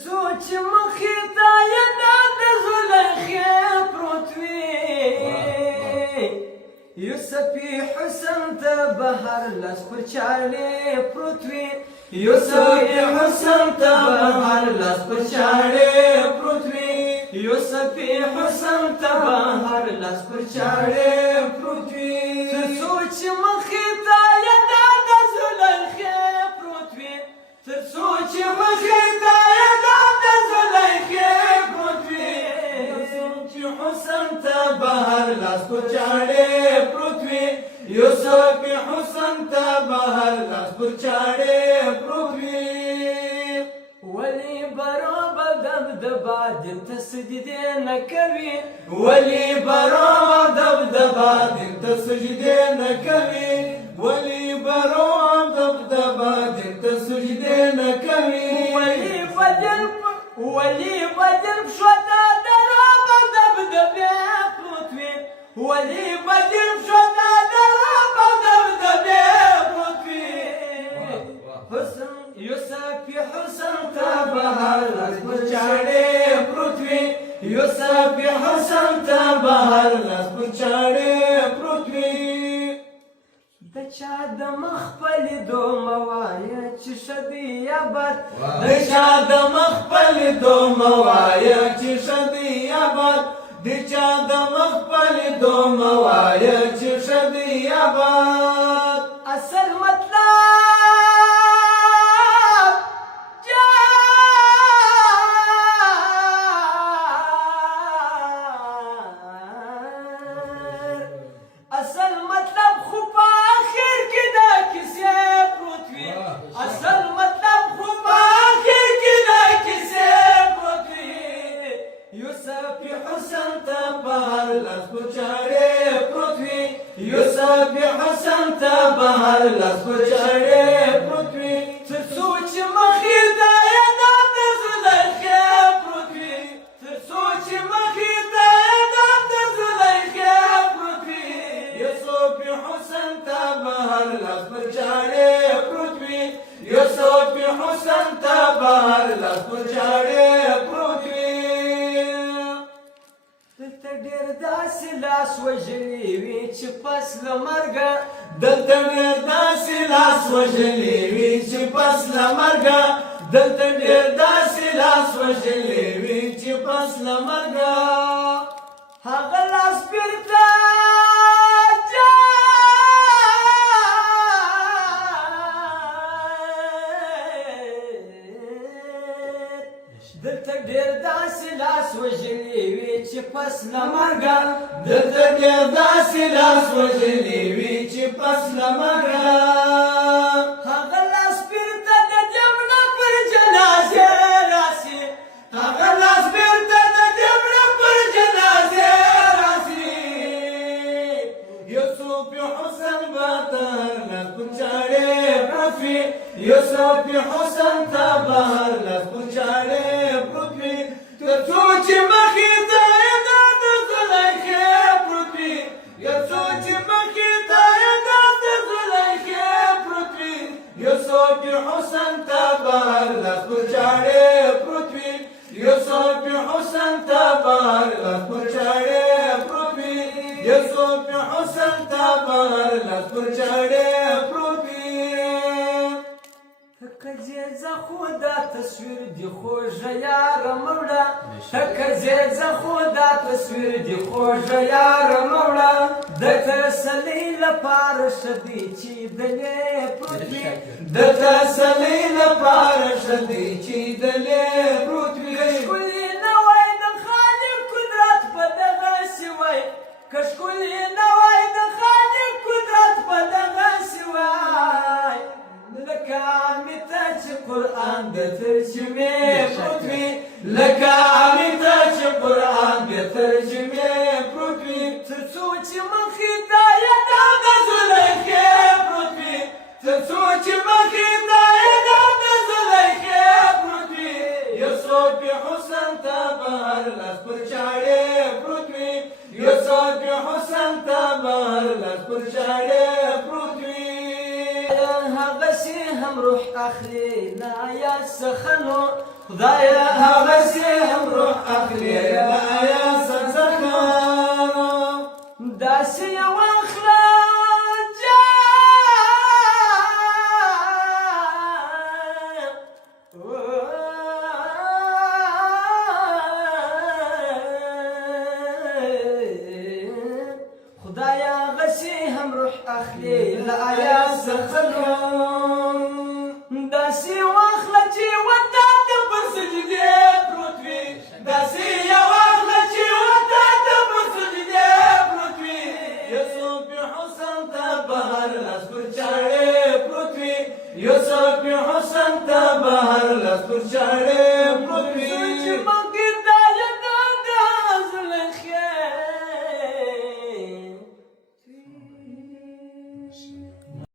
څو چې مخې ته یې د زلیخې پروت وي یوسفي حسن ته بهر لاس پر چاړې پروت وي یوسفي حسن ته بهر لاس پر چاړې پروت وي یوسفي حسن ته بهر لاس پر چاړې پروت وي څو چې مخې ته یې د زلیخې پروت وي څو چې مخې ته یې د زلیخې پروت وي یوسفي حسن ته بهر لاس پر چاړې پروت وي یوسفي حسن ته بهر لاس پر چاړې پروت وي ولی برابر دبدبا دلته سجدې نه کوي ولی برابر دبدبا دلته سجدې نه کوي ولی برابر دبدبا دلته سجدې نه کوي ولی بدل شوته درابر دبدبې پروت وي ولی بدل شوته درابر دبدبې پروت وي حسن یوسفي حسن ته بهر لاس پر چاړې پروت وي یوسفي حسن ته بهر لاس پر چاړې پروت وي د چا د مخ په لیدو مه وایه چې ښه دی یا بد د چا د مخ په لیدو مه وایه چې ښه دی یا بد د چا د مخ په لیدو مه وایه چې ښه دی یا بد اصل مطلب یوسفي حسن ته بهر لاس پر چاړې پروت وي یوسفي حسن ته بهر لاس پر چاړې پروت وي تر څو چې مخې ته یې د زلیخې پروت وي تر څو چې مخې ته یې د زلیخې پروت وي یوسفي حسن ته بهر لاس پر چاړې پروت وي یوسفي حسن ته بهر لاس پر چاړې پروت وي دلته ډېر داسې لاس وژلي وي چې پس له مرګه دلته ډېر داسې لاس وژلي وي چې پس له مرګه دلته ډېر داسې لاس وژلي وي چې پس له مرګه هغه لاس بیرته دلته ډېر داسې لاس وژلي وي چې پس له مرګه دلته ډېر داسې لاس وژلي وي چې پس له مرګه هغه لاس بیرته د جمله پر جنازې راسي هغه لاس بیرته د جمله پر جنازې راسي یوسفي حسن به تر لاس پر چاړې پروت وي یوسفي حسن ته بهر لاس پر چاړې پروت وي تر څو چې مخې ته یې د زلیخې پروت وي یو څو چې مخې ته یې د زلیخې پروت وي یوسفي حسن ته بهر لاس پر چاړې پروت وي یوسفي حسن ته بهر لاس پر چاړې پروت وي یوسفي حسن ته بهر لاس پر چاړې پروت وي تکزیزه خدا تصویر دی خوږه یاره مړه تکزیزه خدا تصویر دی خوږه یاره مړه د تسلۍ لپاره ښه دی چې دلې پروت وي د تسلۍ لپاره ښه دی چې دلې پروت وي که ښکلي نه وای د خالق قدرت په دغسې وای که ښکلي نه وای د خالق قدرت په دغسې وای لکه عامې ته چې قرآن د ترجمې پروت وي لکه عامې ته چې قرآن د ترجمې پروت وي تر څو چې مخې ته یې د زلیخې پروت وي تر څو چې مخې ته یې د زلیخې پروت وي یوسفي حسن ته بهر لاس پر چاړې پروت وي یوسفي حسن ته بهر لاس پر چاړې پروت وي هم روح اخلي لا يا سخنو خدایا هغسې هم روح اخلي له آیا څخه داسې یو اخله خدایا هغسې هم روح اخلي له آیا څخه داسې یو اخله چې وطن ته پر سجدې پروت وي داسې یو اخله چې وطن ته پر سجدې پروت وي یوسف حسن ته بهر لاس پر چاړې پروت وي یوسف حسن ته بهر لاس پر چاړې